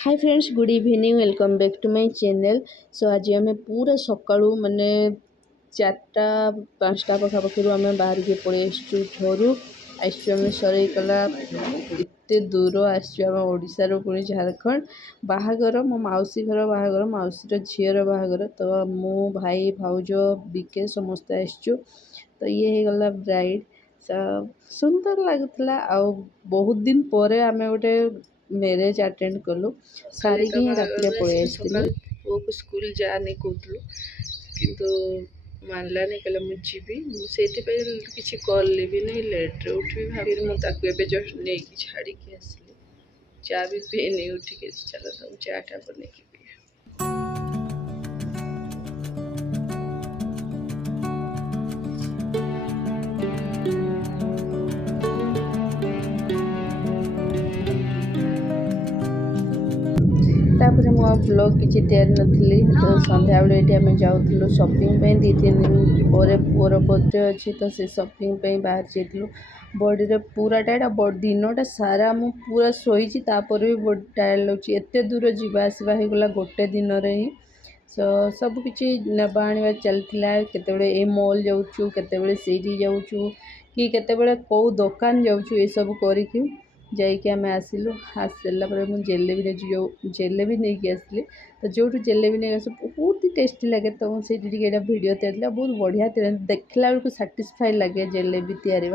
Hi friends, good evening. Welcome back to my channel. So आज आम पूरा सकाळू माने 4टा 5टा पाखापाखि आम बाहर के पड़े घर आम सरईकला एत दूर आम ओडार पुणी झारखंड बाहागर मो मौसी घर बाहागर मौसीर झीर बाहागर तो मु भाई भाउज बिके समस्ते आसचु। तो ये गला ब्राइड सुंदर लगुला आ बहुत दिन पर आम गोटे मैरेज अटेंड कलु सारी रात पलि आसलु। पुओ को स्कूल जाने कहूँ किंतु मानलानी कहला मुझी मुझे किसी कल भी नहीं लेट्रे उठी भाभी मुझे जस्ट नहीं छाड़ी आसली चा भी पीनी उठिक चलो तुम चाटा बन की तापर मु ब्लॉग किसी तैयारी नी तो संध्या बेले ये आम जाऊँ शॉपिंग 2-3 दिन पर पुअर बर्थडे अच्छी तो से शॉपिंग बाहर जाइलु। बॉडी रे पूरा टायर्ड दिनटा सारा मु पूरा शोची भी बॉडी टायर्ड लगे एत दूर जावा आसवा होगला गोटे दिन ही। सो सब किसी नवा आने चलता केते ए मॉल जाऊँ केते सीटी जाऊँ कि केते कौ दुकान जाऊँ ये सब करके जाइए आम आसिलु। आसला मुझे जेलेबी जो जेलेबी नहीं आसली तो जो जेलेबी नहीं आस बहुत ही टेस्टी लगे तो मुझे भिडियो तैयारी बहुत बढ़िया देखला बेलू साटिस्फाई लगे जेलेबी तैयारी।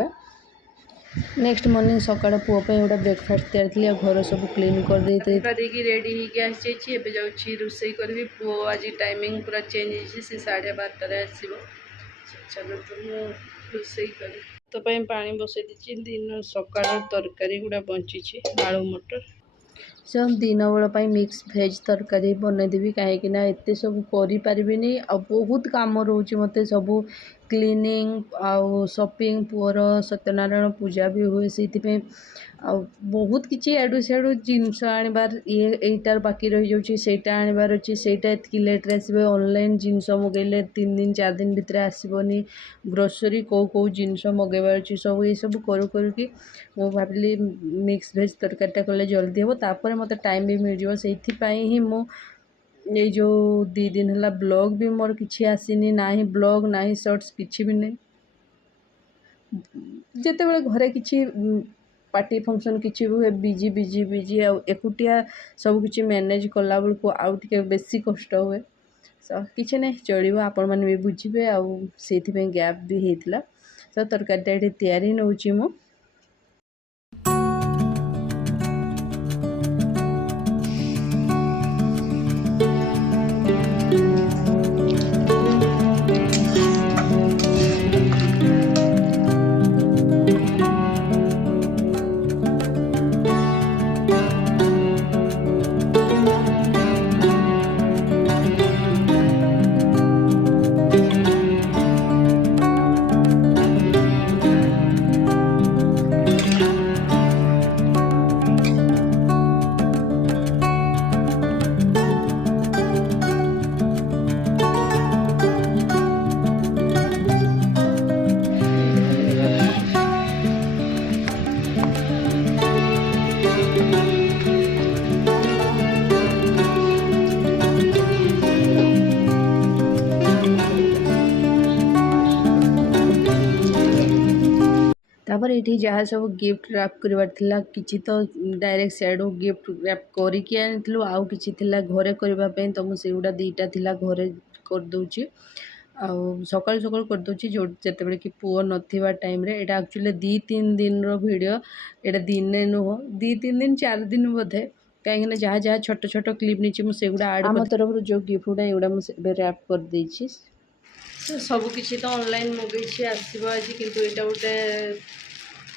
नेक्स्ट मॉर्निंग सकाळ पुओं गोटे ब्रेकफास्ट तैयार थी घर सब क्लीन कर रेडी होगी जाऊँगी रोसे करी। पुओ आज टाइमिंग पूरा चेंज हो 12:30 आसो। चलो तो मुझे करी तो पानी बसई दी दिन सकाळ तरकारी गुड़ा बंची आलू मटर सब दिन बेल मिक्स भेज तरकारी बनईदेवी कहीं एत सब करें आ बहुत कम रोच मत सब क्लीनिंग आउ शॉपिंग पुअर सत्यनारायण पूजा भी हुए से बहुत किसी एडु सियाड़ू जिनस आनबार ये यहीटार बाकी रही जाऊँगी सेटा आनबार अच्छी सेटा एतकी लेट्रे आसबे। ऑनलाइन जिनस मगैले 3 दिन 4 दिन भितर आसबनी ग्रोसरी कौ जिनस मगैबार अच्छी सब ये सब करू करूँ मु भाविली मिक्स भेज तरकारीटा कले जल्दी हे तापर मत टाइम भी मिल जाए से मु ये जो 2 दिन है ब्लॉग भी मोर किसी आसीनी ना ही ब्लॉग ना ही शॉर्ट्स किसी भी नहीं। जिते बड़े घरे किसी पार्टी फंक्शन किसी भी हुए बिजी बिजी बिजी एकुटिया सब किसी मैनेज कला बेलू आउ टे बेसी कष्ट हुए। किसी ना चलो आपण मैंने भी बुझे से गैप भी होता। तो तरकारीटा ये तैयारी नौ मु तापर ये जहाँ सब गिफ्ट रैप करवार किसी तो डायरेक्ट सैडू गिफ्ट रैप करके आनी आउ कि घरे करने तो मुझे गुड़ा 2टा थी घरे करदे सकाल सकाल करदे जो जिते कि पुओ नथिबा टाइम रे एटा एक्चुअली 2-3 दिन रो वीडियो एटा दिने नुह 2-3 दिन 4 दिन बोधे कहीं जहाँ जहाँ छोट छोट क्लिप नीचे मुझे गुड़ा आड आम तरफ जो गिफ्ट गुड़ा एगुड़ा मुझे रैप कर देछि। सब किसी तो ऑनलाइन मगई आसो आज किंतु यहाँ गोटे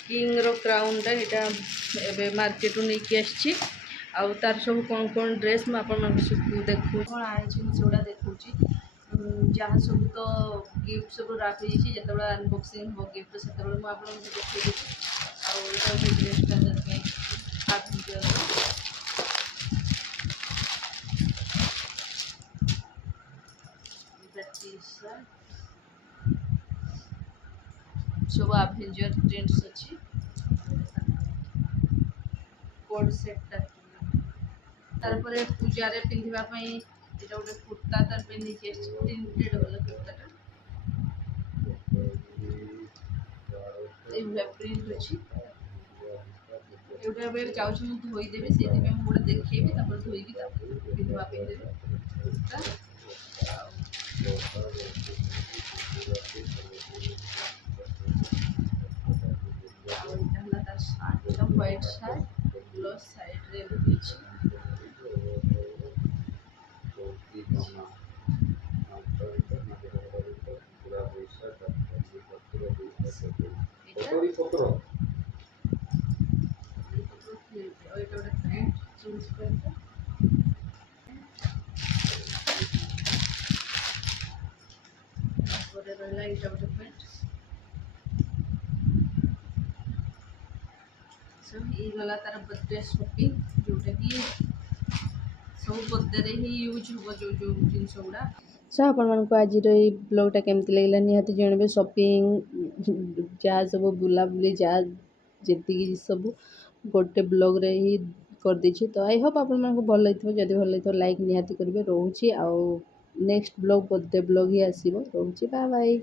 किंग रो क्राउनटा यहाँ मार्केट नहीं कि आउ तार सब कौन कौन ड्रेस मुझे देखू कौन आई मुझे देखूँ जहाँ सब तो गिफ्ट सब रैप हो अनबॉक्सिंग हम गिफ्ट से मुझे देखी सब आभेंजर प्रिंट्स अच्छी कोड सेट ତାପରେ ପୂଜାରେ ପିନ୍ଧିବା ପାଇଁ ଏଇଟା ଗୋଟେ କୁର୍ତ୍ତା ତାର ପିନ୍ଧିକି ଆସିଛି ପ୍ରିଣ୍ଟେଡ୍ ବାଲା କୁର୍ତ୍ତାଟା ଏଇଭଳିଆ ପ୍ରିଣ୍ଟ ଅଛି। ଏଇଟା ଏବେ ଯାଉଛି ମୁଁ ଧୋଇଦେବି ସେଇଥିପାଇଁ ମୁଁ ଗୋଟେ ଦେଖେଇବି ତାପରେ ଧୋଇକି ତାପରେ ପିନ୍ଧିବା ପାଇଁ ଦେବି କୁର୍ତ୍ତା। ଆଉ ଏଇଟା ହେଲା ତାର ସାର୍ଟଟା ହ୍ୱାଇଟ୍ ସାର୍ଟ ପ୍ଲସ୍ ସାଇଡ଼୍ରେ ଏମିତି ଅଛି। ଏଇଟା ଗୋଟେ ପ୍ୟାଣ୍ଟ ଜିନ୍ସ ପ୍ୟାଣ୍ଟ ତାପରେ ରହିଲା ଏଇଟା ଗୋଟେ ପ୍ୟାଣ୍ଟ। ସୋ ହେଇଗଲା ତାର ବର୍ଥଡେ ସପିଂ ଯେଉଁଟାକି ସବୁ ବର୍ଥଡେରେ ହିଁ ୟୁଜ୍ ହେବ ଯେଉଁ ଜିନିଷ ଗୁଡ଼ା। ସୋ ଆପଣମାନଙ୍କୁ ଆଜିର ଏଇ ବ୍ଲଗ୍ଟା କେମିତି ଲାଗିଲା ନିହାତି ଜଣାଇବେ। ସପିଂ ଯାହା ସବୁ ବୁଲାବୁଲି ଯାହା ଯେତିକି ସବୁ ଗୋଟେ ବ୍ଲଗ୍ରେ ହିଁ କରିଦେଇଛି। ତ ଆଇ ହୋପ୍ ଆପଣମାନଙ୍କୁ ଭଲ ଲାଗିଥିବ। ଯଦି ଭଲ ଲାଗିଥିବ ଲାଇକ୍ ନିହାତି କରିବେ। ରହୁଛି ଆଉ ନେକ୍ସଟ ବ୍ଲଗ୍ ବର୍ଥଡେ ବ୍ଲଗ୍ ହିଁ ଆସିବ। ରହୁଛି ବାଏ ବାଏ।